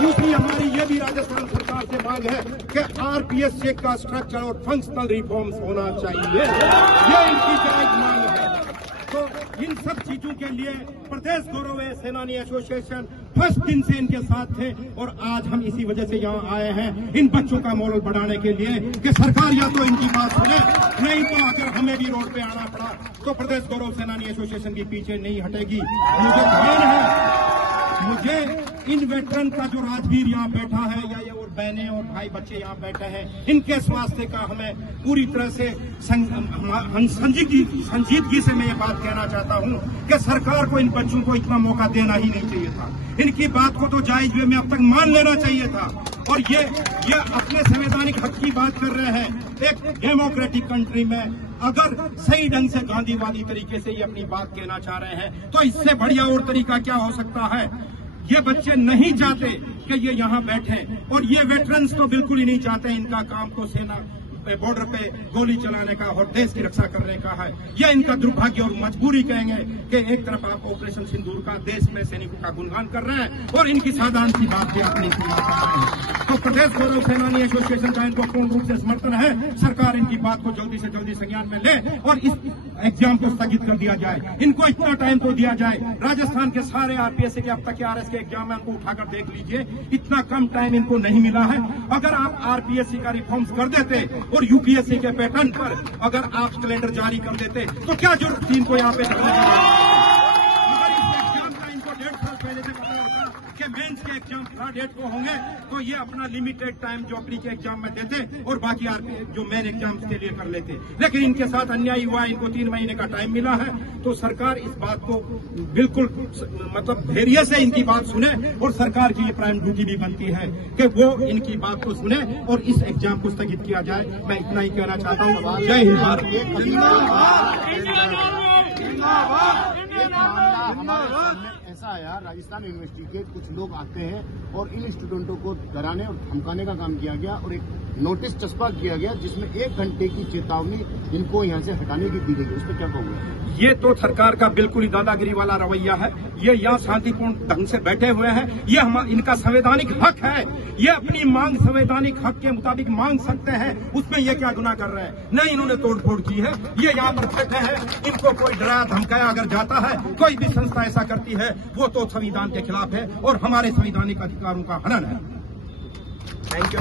दूसरी हमारी ये भी राजस्थान सरकार से मांग है कि आरपीएस चेक का स्ट्रक्चर और फंक्शनल रिफॉर्म्स होना चाहिए। ये इनकी जायज मांग है। तो इन सब चीजों के लिए प्रदेश गौरव सेनानी एसोसिएशन फर्स्ट दिन से इनके साथ थे और आज हम इसी वजह से यहाँ आए हैं इन बच्चों का मोरल बढ़ाने के लिए कि सरकार या तो इनकी बात सुने, नहीं तो अगर हमें भी रोड पे आना पड़ा तो प्रदेश गौरव सेनानी एसोसिएशन के पीछे नहीं हटेगी। मुझे ध्यान है, मुझे इन वेटरन का जो राजवीर यहाँ बैठा है या ये और बहनें और भाई बच्चे यहाँ बैठे हैं, इनके स्वास्थ्य का हमें पूरी तरह से संजीदगी से मैं ये बात कहना चाहता हूँ कि सरकार को इन बच्चों को इतना मौका देना ही नहीं चाहिए था। इनकी बात को तो जायज वे में अब तक मान लेना चाहिए था। और ये अपने संवैधानिक हक की बात कर रहे हैं। एक डेमोक्रेटिक कंट्री में अगर सही ढंग से गांधीवादी तरीके से ये अपनी बात कहना चाह रहे हैं तो इससे बढ़िया और तरीका क्या हो सकता है। ये बच्चे नहीं चाहते कि ये यहाँ बैठे और ये वेटरन्स तो बिल्कुल ही नहीं चाहते। इनका काम तो सेना बॉर्डर पे गोली चलाने का और देश की रक्षा करने का है। यह इनका दुर्भाग्य और मजबूरी कहेंगे कि एक तरफ आप ऑपरेशन सिंदूर का देश में सैनिकों का गुणगान कर रहे हैं और इनकी साधारण सी बात भी अपनी कर रहे हैं। तो प्रदेश गौरव सेनानी एसोसिएशन का इनको पूर्ण रूप से समर्थन है। सरकार इनकी बात को जल्दी से जल्दी संज्ञान में ले और इस एग्जाम को स्थगित कर दिया जाए। इनको इतना टाइम तो दिया जाए। राजस्थान के सारे आरपीएससी के अब तक के आरएस के एग्जाम है, उनको उठाकर देख लीजिए, इतना कम टाइम इनको नहीं मिला है। अगर आप आरपीएससी का रिफॉर्म्स कर देते और यूपीएससी के पैटर्न पर अगर आप कैलेंडर जारी कर देते तो क्या जरूरत थी इनको यहाँ पे करने की? अगर इस एग्जाम का इनको 1.5 साल पहले से पता होता कि मेंस के एग्जाम 8 को होंगे तो ये अपना लिमिटेड टाइम जो प्री के एग्जाम में देते और बाकी जो मेन एग्जाम्स के लिए कर लेते। लेकिन इनके साथ अन्याय हुआ, इनको 3 महीने का टाइम मिला है। तो सरकार इस बात को बिल्कुल मतलब धैर्य से इनकी बात सुने और सरकार की ये प्राइम ड्यूटी भी बनती है कि वो इनकी बात को सुने और इस एग्जाम को स्थगित किया जाए। मैं इतना ही कहना चाहता हूँ। जय हिंद। ऐसा आया, राजस्थान यूनिवर्सिटी के कुछ लोग आते हैं और इन स्टूडेंटों को डराने और धमकाने का काम किया गया और एक नोटिस चस्पा किया गया जिसमें 1 घंटे की चेतावनी इनको यहाँ से हटाने की दी गई। उस पर क्या कहोगे? ये तो सरकार का बिल्कुल ही दादागिरी वाला रवैया है। ये यहाँ शांतिपूर्ण ढंग से बैठे हुए हैं। ये इनका संवैधानिक हक है। ये अपनी मांग संवैधानिक हक के मुताबिक मांग सकते हैं। उसमें ये क्या गुनाह कर रहे हैं? नहीं, इन्होंने तोड़फोड़ की है। ये यहाँ पर बैठे हैं। इनको कोई डराया धमकाया अगर जाता है, कोई भी संस्था ऐसा करती है, वो तो संविधान के खिलाफ है और हमारे संवैधानिक अधिकारों का हनन है। Thank you.